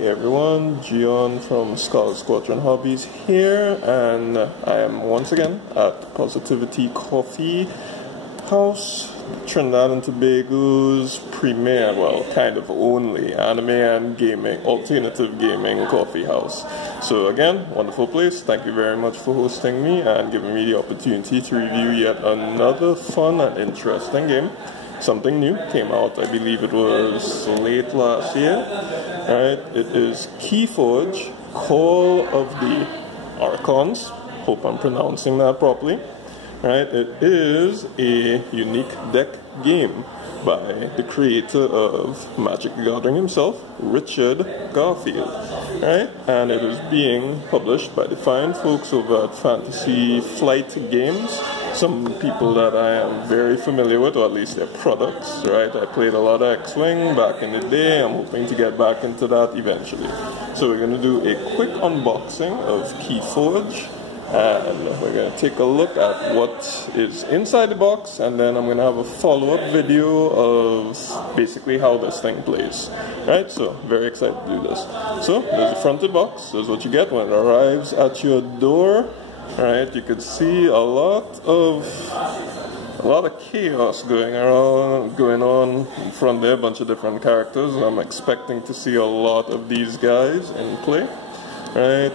Hey everyone, Gion from Scarlet Squadron Hobbies here, and I am once again at Positivity Coffee House, Trinidad and Tobago's premier, well, kind of only anime and gaming, alternative gaming coffee house. So again, wonderful place. Thank you very much for hosting me and giving me the opportunity to review yet another fun and interesting game. Something new came out, I believe it was late last year. Right, it is Keyforge, Call of the Archons. Hope I'm pronouncing that properly. Right, it is a unique deck game by the creator of Magic the Gathering himself, Richard Garfield. Right, and it is being published by the fine folks over at Fantasy Flight Games. Some people that I am very familiar with, or at least their products, right? I played a lot of X-Wing back in the day. I'm hoping to get back into that eventually. So we're going to do a quick unboxing of Keyforge, and we're going to take a look at what is inside the box, and then I'm going to have a follow-up video of basically how this thing plays. Right? So very excited to do this. So there's the fronted box. There's what you get when it arrives at your door. Right, you could see a lot of chaos going on in front there, a bunch of different characters. I'm expecting to see a lot of these guys in play. Right,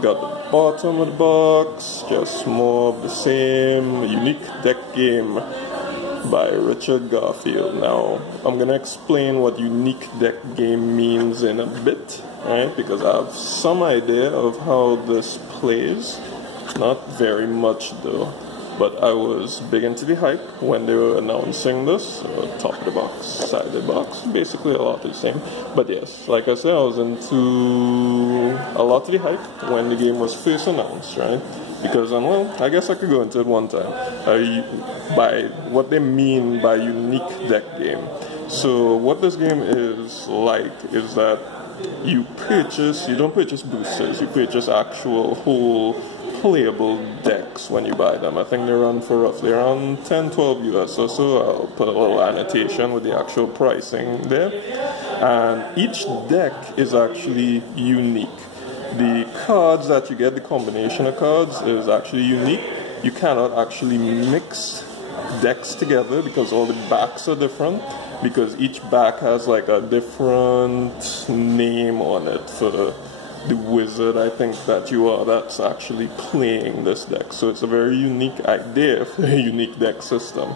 got the bottom of the box, just more of the same unique deck game by Richard Garfield. Now, I'm gonna explain what unique deck game means in a bit, right? Because I have some idea of how this plays. Not very much though, but I was big into the hype when they were announcing this. Top of the box, side of the box, basically a lot of the same. But yes, like I said, I was into a lot of the hype when the game was first announced, right? Because, well, I guess I could go into it one time. By what they mean by unique deck game. So what this game is like is that you don't purchase boosters, you purchase actual whole playable decks when you buy them. I think they run for roughly around 10-12 US or so. I'll put a little annotation with the actual pricing there. And each deck is actually unique. The cards that you get, the combination of cards, is actually unique. You cannot actually mix decks together because all the backs are different, because each back has like a different name on it for the wizard, I think, that you are that's actually playing this deck. So it's a very unique idea for a unique deck system.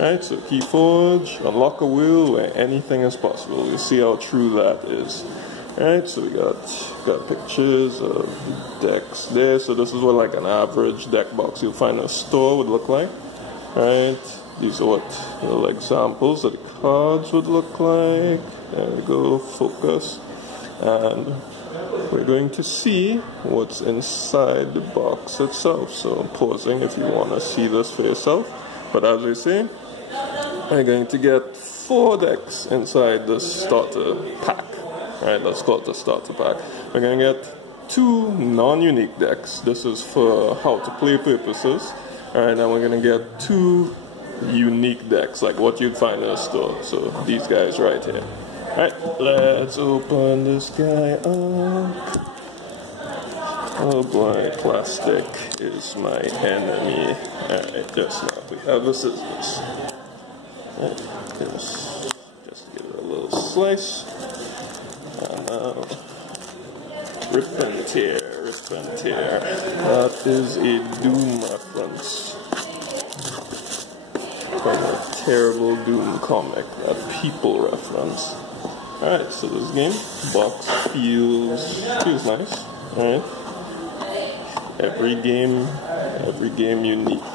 Right, so Keyforge, unlock a wheel where anything is possible. You see how true that is. Right, so we got pictures of the decks there. So this is what like an average deck box you'll find in a store would look like. Right, these are what little examples of the cards would look like. There we go, focus. And we're going to see what's inside the box itself. So I'm pausing if you want to see this for yourself. But as I say, we're going to get 4 decks inside this starter pack. Alright, let's call it the starter pack. We're going to get 2 non-unique decks. This is for how to play purposes. Alright, and we're going to get 2 unique decks, like what you'd find in a store. So these guys right here. Alright, let's open this guy up. Oh boy, plastic is my enemy. Alright, just now we have the scissors. Alright, just give it a little slice. And now, rip and tear, rip and tear. That is a Doom reference. From a terrible Doom comic, that People reference. Alright, so this game, box feels nice. Alright. Every game unique.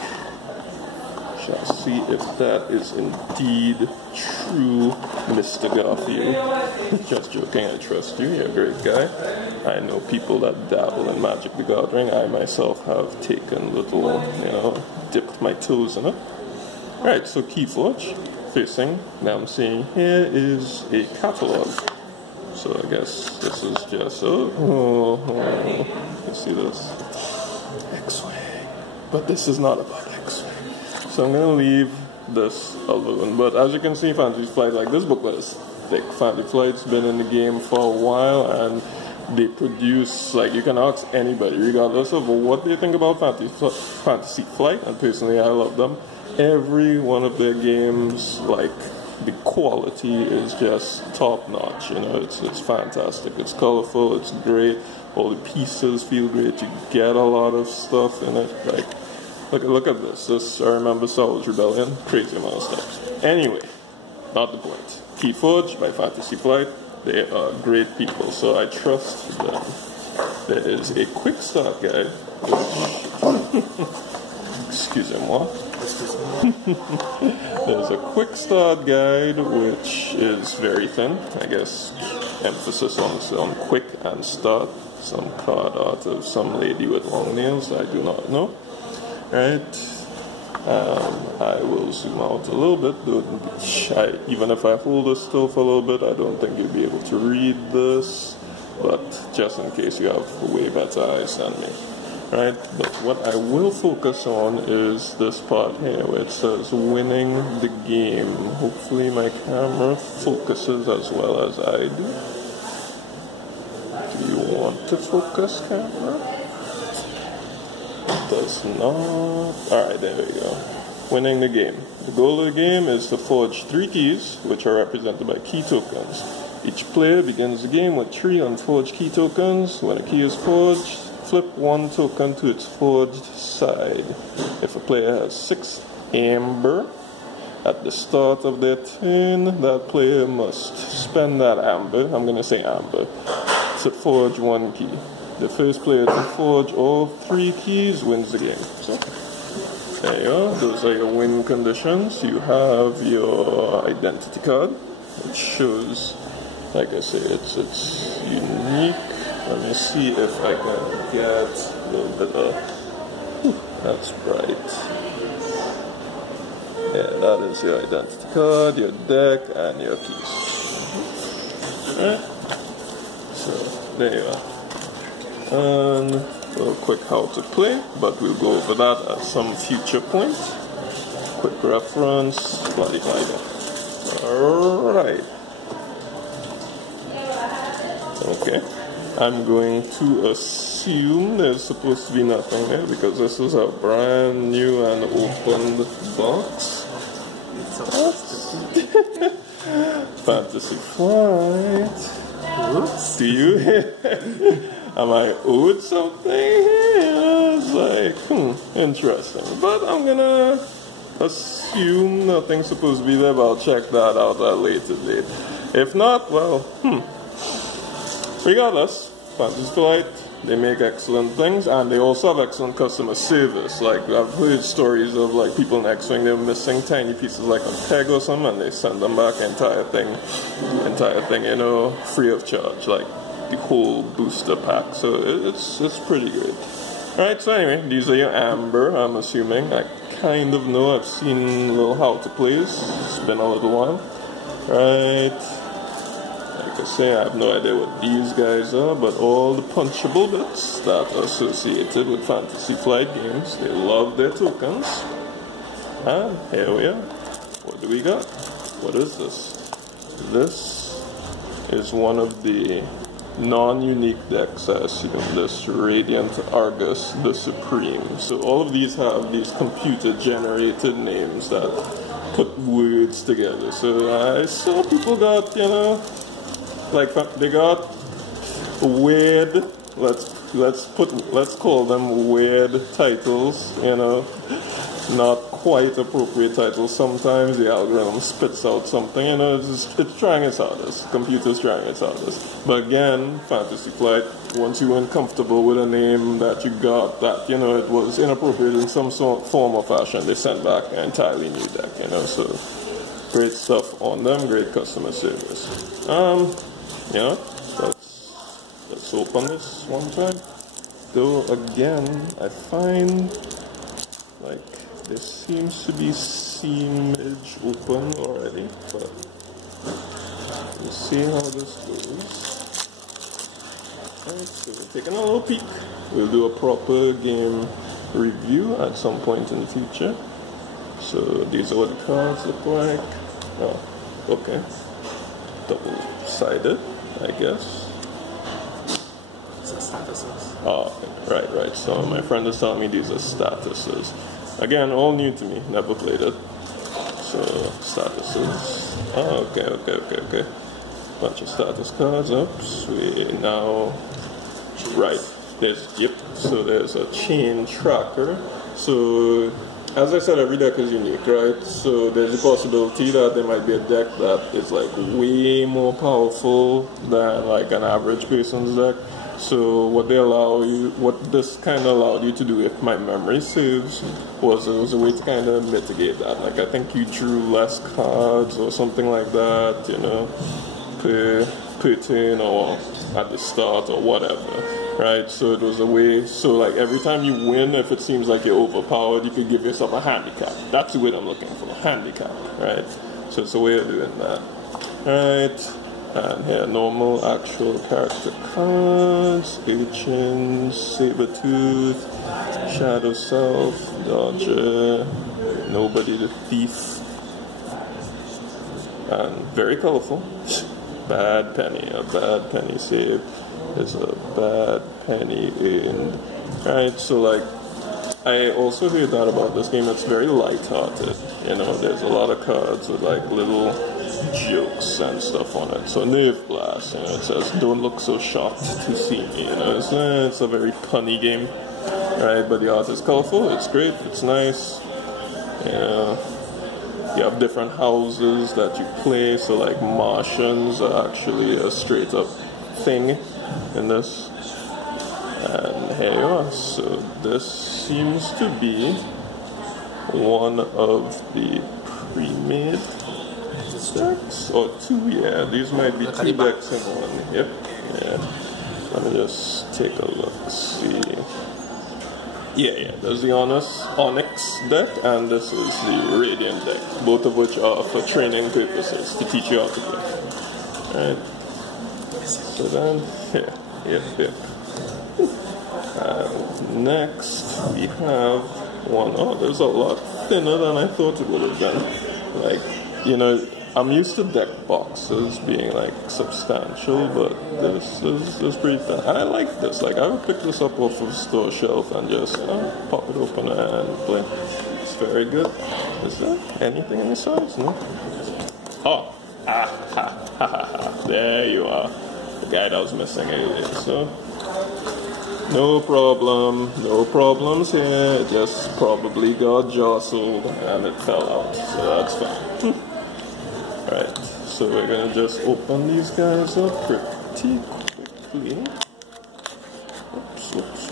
Shall see if that is indeed true, Mr. Garfield. Just joking, I trust you, you're a great guy. I know people that dabble in Magic the Gathering. I myself have taken little, dipped my toes in it. Alright, so Keyforge. Facing, now I'm seeing here is a catalog. So I guess this is just, you see this? X-Wing. But this is not about X-Wing. So I'm going to leave this alone. But as you can see, Fantasy Flight, like this booklet is thick. Fantasy Flight's been in the game for a while, and they produce, like, you can ask anybody, regardless of what they think about Fantasy Flight, and personally I love them. Every one of their games, like, the quality is just top notch, you know, it's fantastic. It's colorful, it's great, all the pieces feel great, you get a lot of stuff in it, like, look at this, I remember Star Wars Rebellion, crazy amount of stuff. Anyway, not the point. Keyforge by Fantasy Flight, they are great people, so I trust them. There is a quick start guide, which, excusez-moi. There's a quick start guide which is very thin, I guess emphasis on quick and start. Some card art of some lady with long nails, I do not know. Right, I will zoom out a little bit, even if I hold this still for a little bit, I don't think you'll be able to read this, but just in case you have way better eyes than me. Right, but what I will focus on is this part here where it says winning the game. Hopefully my camera focuses as well as I do. Do you want to focus, camera? It does not. Alright, there we go. Winning the game. The goal of the game is to forge 3 keys, which are represented by key tokens. Each player begins the game with 3 unforged key tokens. When a key is forged, flip 1 token to its forged side. If a player has 6 amber at the start of their turn, that player must spend that amber, I'm going to say amber, to forge 1 key. The first player to forge all 3 keys wins the game. So, there you are. Those are your win conditions. You have your identity card, which shows, like I say, it's unique. Let me see if I can get a little bit of, that's bright. Yeah, that is your identity card, your deck, and your keys. Alright, so there you are. And a little quick how to play, but we'll go over that at some future point. Quick reference, bloody Alright. Okay. I'm going to assume there's supposed to be nothing there because this is a brand new and opened box. Fantasy Flight. Whoops. Do you? Am I owed something here? It's like, interesting. But I'm gonna assume nothing's supposed to be there, but I'll check that out at a later date. If not, well, regardless, Fantasy Flight, they make excellent things, and they also have excellent customer service. Like, I've heard stories of, like, people in X-Wing, they're missing tiny pieces, like a peg or something, and they send them back entire thing, you know, free of charge, like the whole booster pack. So it's pretty great. Alright, so anyway, these are your amber, I'm assuming. I kind of know, I've seen little how to plays. It's been a little while. Right. Like I say, I have no idea what these guys are, but all the punchable bits that are associated with Fantasy Flight games, they love their tokens. And here we are. What do we got? What is this? This is one of the non-unique decks, I assume. This Radiant Argus, the Supreme. So all of these have these computer-generated names that put words together. So I saw people got, you know, like they got weird, let's call them weird titles, you know, not quite appropriate titles. Sometimes the algorithm spits out something, you know, it's trying its hardest. Computer's trying its hardest. But again, Fantasy Flight, once you weren't comfortable with a name that you got that, you know, it was inappropriate in some form or fashion, they sent back an entirely new deck, you know, so great stuff on them, great customer service. You know, let's open this one time. Though again, I find like there seems to be seamage open already, but we'll see how this goes. Alright, so we're taking a little peek. We'll do a proper game review at some point in the future. So these are what the cards look like. Oh, okay. Double-sided, I guess. Statuses. Oh, right. So my friend is telling me these are statuses. Again, all new to me. Never played it. So statuses. Oh, okay. Bunch of status cards. Oops. We now right. So there's a chain tracker. So as I said, every deck is unique, right? So there's a possibility that there might be a deck that is like way more powerful than like an average person's deck. So what this kind of allowed you to do, if my memory serves, was it was a way to kind of mitigate that. Like I think you drew less cards or something like that, you know, per turn or at the start or whatever. Right, so it was a way, so like every time you win, if it seems like you're overpowered, you could give yourself a handicap. That's the word I'm looking for, handicap, right? So it's a way of doing that. Right, and here, normal, actual character cards, Archons, Sabertooth, Shadow Self, Dodger, Nobody the Thief, and very colorful. Bad penny, a bad penny save. Is a bad penny in. Right, so like I also heard that about this game. It's very light-hearted. You know, there's a lot of cards with like little jokes and stuff on it. So Nerve Blast, you know, it says don't look so shocked to see me. You know, it's a very punny game, right? But the art is colorful. It's great. It's nice. You know, you have different houses that you play. So like Martians are actually a straight-up thing in this, and here you are. So this seems to be one of the pre-made decks, or two, yeah, these might be two decks in one. Yep, yeah. Let me just take a look, see. Yeah, there's the Onyx deck, and this is the Radiant deck, both of which are for training purposes, to teach you how to play. Alright. So then, here. Next, we have one. Oh, there's a lot thinner than I thought it would have been. Like, you know, I'm used to deck boxes being like substantial, but this is pretty thin. And I like this. Like, I would pick this up off of the store shelf and just, you know, pop it open and play. It's very good. Is there anything in the sides? No? Oh, there you are. The guy that was missing earlier. So no problems here. It just probably got jostled and it fell out, so that's fine. Right, so we're gonna just open these guys up pretty quickly. Oops.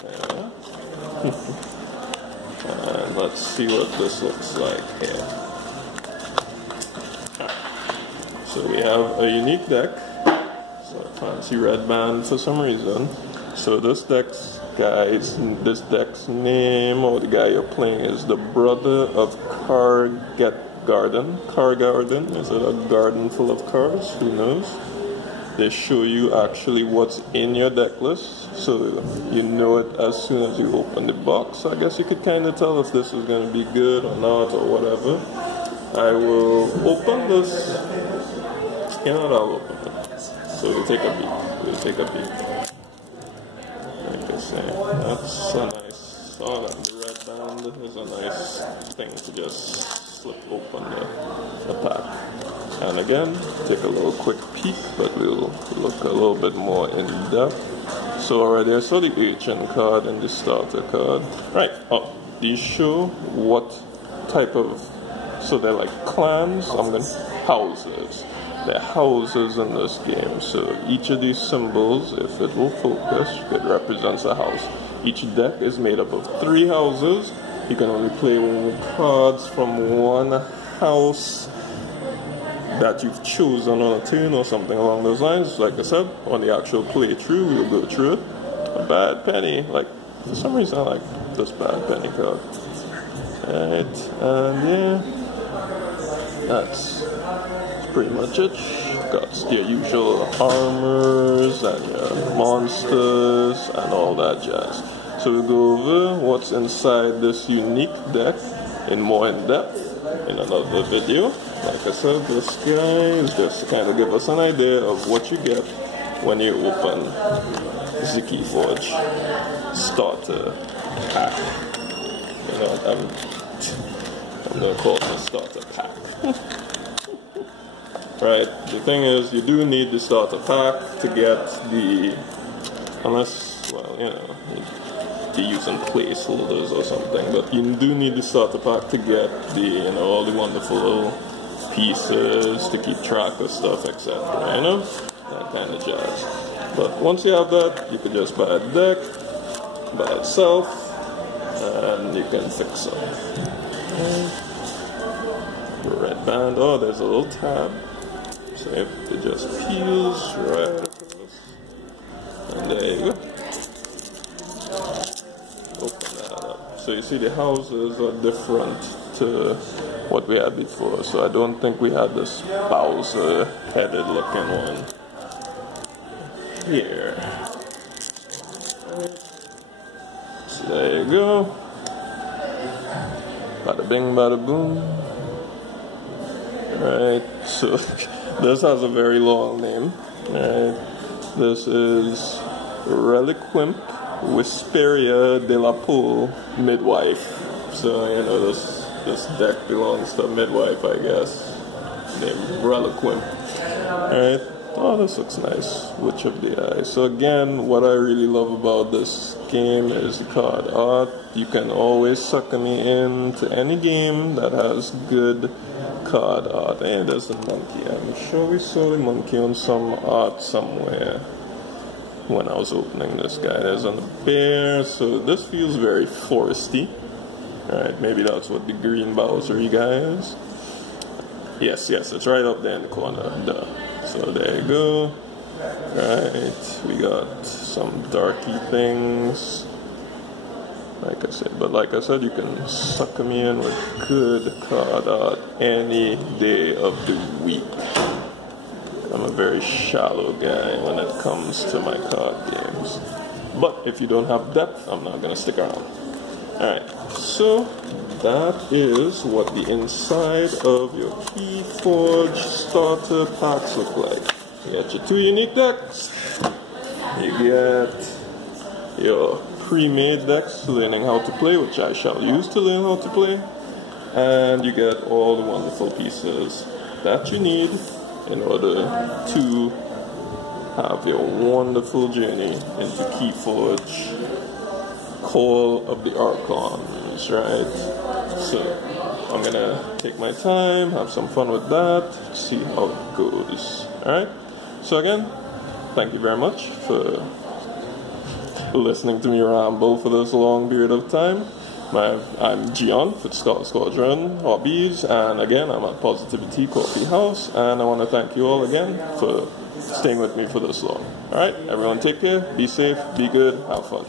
There. And let's see what this looks like here. So we have a unique deck. Fancy red band for some reason. So this deck's name, or the guy you're playing, is the brother of Garden. Car Garden. Is it a garden full of cars? Who knows? They show you actually what's in your deck list, so you know it as soon as you open the box. So I guess you could kind of tell if this is going to be good or not or whatever. I will open this. You know what? I'll open it. So we'll take a peek. Like I say, that's a nice. Oh, that red band is a nice thing to just slip open the pack. And again, take a little quick peek, but we'll look a little bit more in depth. So already I saw the Archon card and the starter card. Right, these show what type of, so they're like clans, houses. They're houses in this game. So each of these symbols, if it will focus, it represents a house. Each deck is made up of 3 houses. You can only play cards from one house that you've chosen on a turn or something along those lines. Like I said, on the actual playthrough, we'll go through it. A bad penny. Like, for some reason I like this bad penny card. Alright, and yeah, that's pretty much it. Got your usual armors and your monsters and all that jazz. So we'll go over what's inside this unique deck. in more in depth in another video. Like I said, this guy is just to kind of give us an idea of what you get when you open the Keyforge starter pack. You know, I'm gonna call it a starter pack. Right, the thing is, you do need the starter pack to get the, unless, well, you know, you'd be using placeholders or something, but you do need the starter pack to get the, you know, all the wonderful pieces to keep track of stuff, etc., you know, that kind of jazz. But once you have that, you can just buy a deck by itself, and you can fix it. Red band, oh, there's a little tab. So it just peels right across, and there you go. Open that up. So you see the houses are different to what we had before. So I don't think we had this Bowser-headed looking one here. So there you go. Bada bing, bada boom. Right, so this has a very long name. Right, this is Reliquimp Whisperia de la Pool Midwife. So you know this deck belongs to Midwife, I guess. Named Reliquimp. Alright. Oh, this looks nice. Witch of the Eye. So again, what I really love about this game is the card art. You can always sucker me into any game that has good card art. And there's a monkey. I'm sure we saw the monkey on some art somewhere when I was opening this guy. There's a bear. So this feels very foresty. Alright, maybe that's what the green Bowser guy is. Yes, it's right up there in the corner. Duh. So there you go. Right, we got some darky things. Like I said, you can sucker me in with good card art any day of the week. I'm a very shallow guy when it comes to my card games. But if you don't have depth, I'm not gonna stick around. Alright, so that is what the inside of your Keyforge starter packs look like. You get your 2 unique decks, you get your pre-made decks learning how to play, which I shall use to learn how to play, and you get all the wonderful pieces that you need in order to have your wonderful journey into Keyforge Call of the Archons, right? So I'm gonna take my time, have some fun with that, see how it goes. Alright? So again, thank you very much for listening to me ramble for this long period of time. I'm Gian for Squadron, Hobbies, and again, I'm at Positivity Coffee House, and I want to thank you all again for staying with me for this long. Alright, everyone take care, be safe, be good, have fun.